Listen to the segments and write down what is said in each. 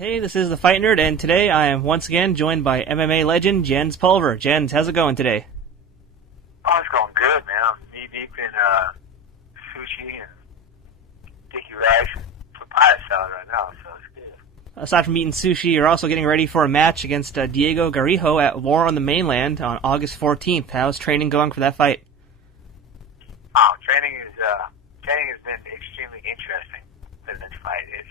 Hey, this is the Fight Nerd, and today I am once again joined by MMA legend Jens Pulver. Jens, how's it going today? Oh, it's going good, man. I'm knee-deep in sushi and sticky rice and papaya salad right now, so it's good. Aside from eating sushi, you're also getting ready for a match against Diego Garijo at War on the Mainland on August 14th. How's training going for that fight? Oh, training has been extremely interesting for this fight. It's,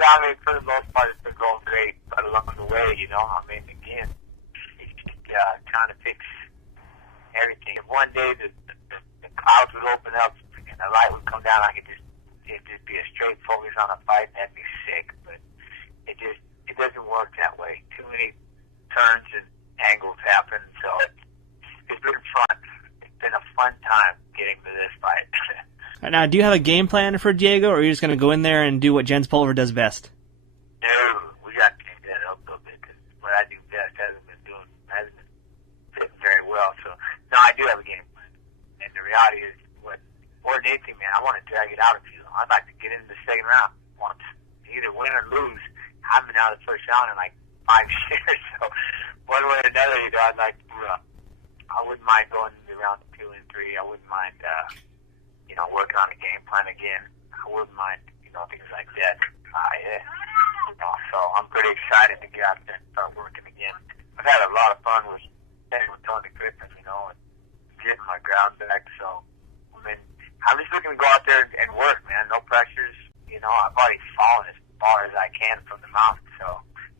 I mean, for the most part, it's been going great, but along the way, again, it's just trying to fix everything. If one day the clouds would open up and the light would come down, it'd just be a straight focus on a fight, and that'd be sick. But it doesn't work that way. Too many turns and angles happen, so it's been fun. It's been a fun time getting to this fight. Now, do you have a game plan for Diego, or are you just going to go in there and do what Jens Pulver does best? No, we got to change that up a little bit, because what I do best hasn't been fitting very well. So, no, I do have a game plan. And the reality is, more than anything, man, I want to drag it out of you. I'd like to get into the second round once. Either win or lose. I've been out of the first round in like 5 years. So, one way or another, I'd like to, I wouldn't mind going into round 2 and 3. I wouldn't mind, working on a game plan again. I wouldn't mind, things like that. So I'm pretty excited to get out there and start working again. I've had a lot of fun with Tony Griffin, and getting my ground back. So, I'm just looking to go out there and work, man. No pressures. I've already fallen as far as I can from the mountain. So,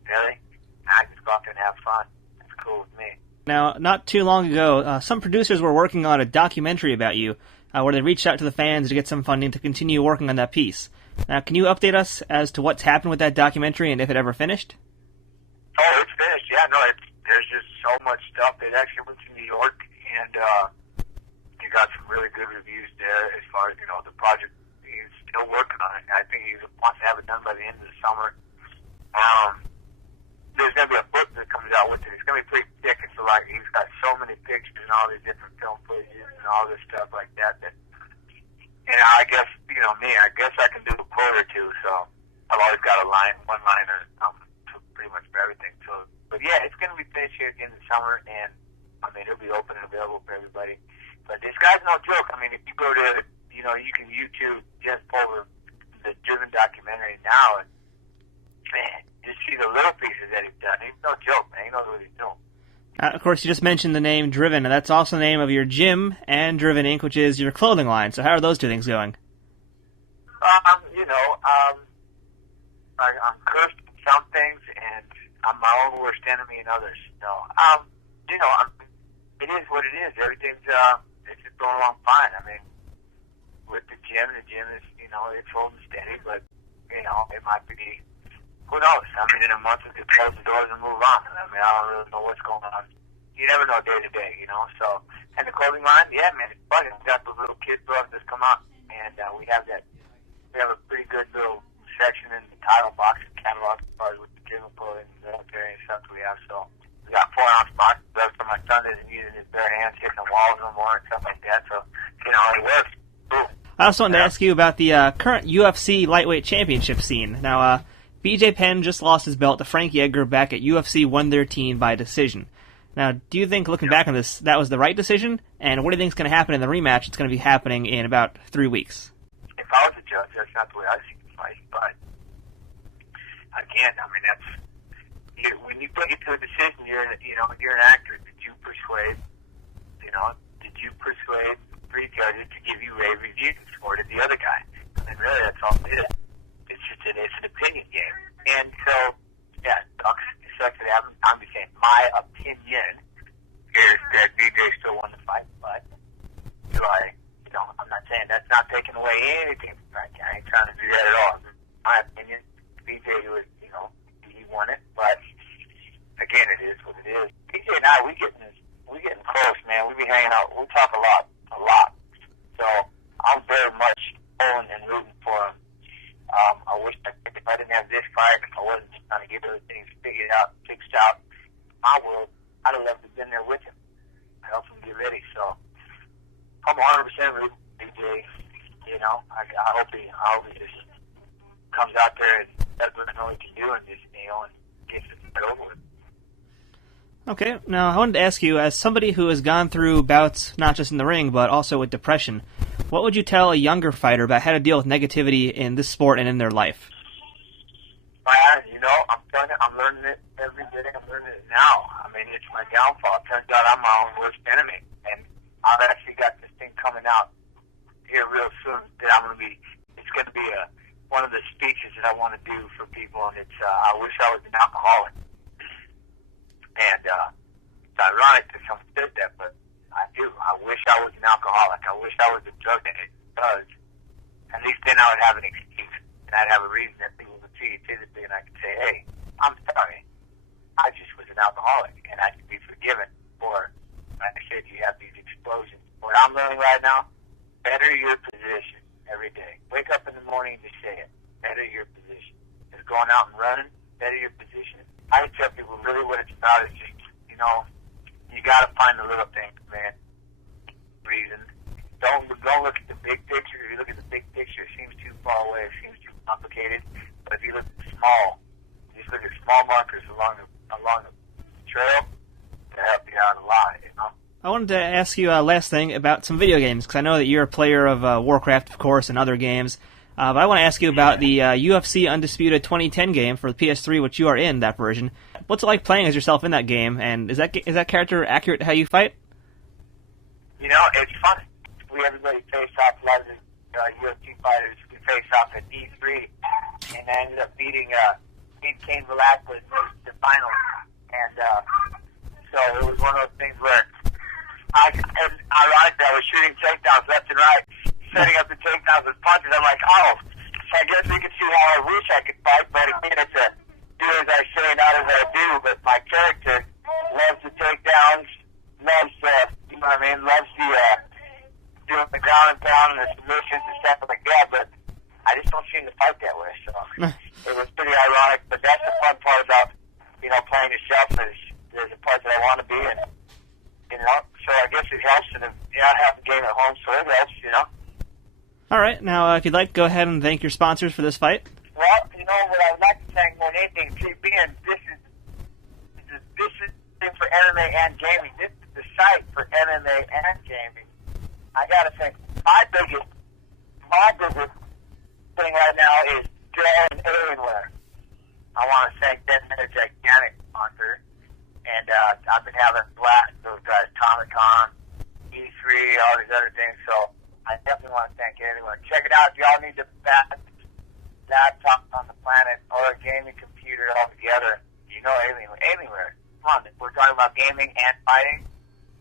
really, I just go out there and have fun. It's cool with me. Now, not too long ago, some producers were working on a documentary about you, where they reached out to the fans to get some funding to continue working on that piece. Now, can you update us as to what's happened with that documentary and if it ever finished? Oh, it's finished. Yeah, no, there's just so much stuff. It actually went to New York, and he got some really good reviews there as far as, the project. He's still working on it. I think he wants to have it done by the end of the summer. There's going to be a book that comes out with it. It's going to be pretty thick. It's like he's got so many pictures and all these different film footages and all this stuff like that. I guess, me, I guess I can do a quote or two. So I've always got one-liner pretty much for everything. So, but yeah, it's going to be finished here at the end of the summer, and it'll be open and available for everybody. But this guy's no joke. If you go to, you can YouTube Jens Pulver, the Driven documentary now, and man, just see the little pieces that he's done. He's no joke, man. He knows what he's doing. Of course, you just mentioned the name Driven, and that's also the name of your gym and Driven Inc., which is your clothing line. So how are those two things going? I'm cursed in some things, and I'm my own worst enemy in others. No, it is what it is. Everything's it's just going along fine. With the gym is, it's holding steady, but, it might be, who knows? In a month we could close the doors and move on. I don't really know what's going on. You never know day to day, So, and the clothing line, yeah, man, it's funny. We got those little kid books that come out, and we have a pretty good little section in the title box and catalog as far as with the gym clothing, military and stuff we have. So, we got 4-ounce boxes so my son isn't using his bare hands hitting the walls no more and stuff like that. So, it works. Cool. I also wanted to ask you about the current UFC lightweight championship scene. Now, BJ Penn just lost his belt to Frankie Edgar back at UFC 113 by decision. Now, do you think, looking back on this, that was the right decision? And what do you think is going to happen in the rematch? It's going to be happening in about 3 weeks. If I was a judge, that's not the way I see the fight. But again, that's when you bring it to a decision, you're an actor. Did you persuade 3 judges to give you rave reviews, or did the other guy? Really, that's all it is. It's an opinion game. And so, yeah, it sucks that happens. I'm just saying, my opinion is that BJ still won the fight, but I'm not saying that's not taking away anything from Frankie. I ain't trying to do that at all. In my opinion, BJ was, he won it, but again, it is what it is. BJ and I, we getting close, man. We be hanging out. We talk a lot. So I'm very much pulling and rooting for him. I wish if I didn't have this fight, if I wasn't just trying to get other things fixed out, my world, I'd have loved to have been there with him. Help him get ready. So I'm 100% rooting for BJ. I hope he just comes out there and does what I know he can do Okay, now I wanted to ask you, as somebody who has gone through bouts not just in the ring, but also with depression, what would you tell a younger fighter about how to deal with negativity in this sport and in their life? I'm telling you, I'm learning it every day. I'm learning it now. I mean, it's my downfall. It turns out I'm my own worst enemy. And I've actually got this thing coming out here real soon that it's going to be one of the speeches that I want to do for people, and it's, I wish I was an alcoholic. And it's ironic that someone said that, but I do. I wish I was an alcoholic. I wish I was a drug addict, because at least then I would have an excuse, and I'd have a reason that people would see it physically, and I could say, hey, I'm sorry. I just was an alcoholic, and I could be forgiven for, like I said, you have these explosions. What I'm learning right now, better your position every day. Wake up in the morning to say it. Better your position. Just going out and running, better your position. I tell people really what it's about is just, you got to find the little things, man. Reason. Don't look at the big picture. If you look at the big picture, it seems too far away. It seems too complicated. But if you look at small, just look at small markers along the trail, it'll help you out a lot, I wanted to ask you last thing about some video games, because I know that you're a player of Warcraft, of course, and other games. But I want to ask you about the UFC Undisputed 2010 game for the PS3, which you are in, that version. What's it like playing as yourself in that game, and is that character accurate to how you fight? It's fun. Everybody face off. A lot of the UFC fighters face off at E3, and I ended up beating Cain Velasquez in the final. And so it was one of those things where ironically, I was shooting takedowns left and right, setting up the takedowns with punches. I'm like, oh, so I guess we can see how I wish I could fight, but again, it's a do as I say, not as I do. But my character loves the takedowns, loves loves doing the ground and pound and the submissions and stuff like that. But I just don't seem to fight that way. So it was pretty ironic. But that's the fun part about playing yourself. There's a part that I want to be in. So I guess it helps, and I have the game at home, so it helps, All right, now if you'd like, go ahead and thank your sponsors for this fight. Well, what I would like to thank more than anything, being this is thing for MMA and gaming. This is the site for MMA and gaming. I gotta think my biggest thing right now is drawing Alienware. I want to thank them. They're a gigantic sponsor. And I've been having a blast with those guys, Comic-Con, E3, all these other things. So I definitely want to thank everyone. Check it out. If y'all need the best laptop on the planet or a gaming computer all together, Alienware. Come on, we're talking about gaming and fighting.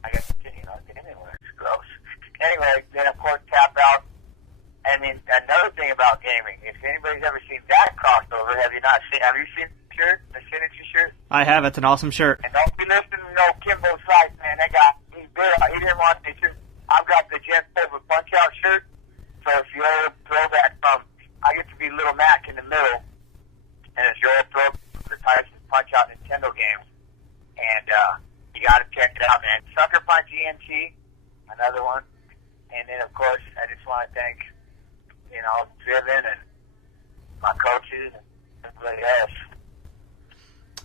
I guess, Alienware is gross. Anyway, then of course tap out. I mean, another thing about gaming, if anybody's ever seen that crossover, have you seen the shirt, the signature shirt? I have. It's an awesome shirt. And don't be listening to Kimbo's Life, man. He didn't want me to. I've got the Jen Pulver Punch-Out shirt. So if you're a throwback from, I get to be Little Mac in the middle, and it's your throwback for Tyson Punch-Out Nintendo games. And you got to check it out, man. Sucker Punch ENT, another one. And then, of course, I just want to thank, Driven and my coaches and everybody else.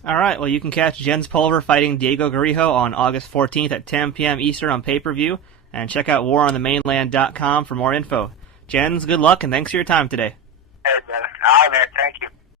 All right, well, you can catch Jens Pulver fighting Diego Garijo on August 14th at 10 p.m. Eastern on pay-per-view, and check out waronthemainland.com for more info. Jens, good luck, and thanks for your time today. Hey, man. All right, man. Thank you.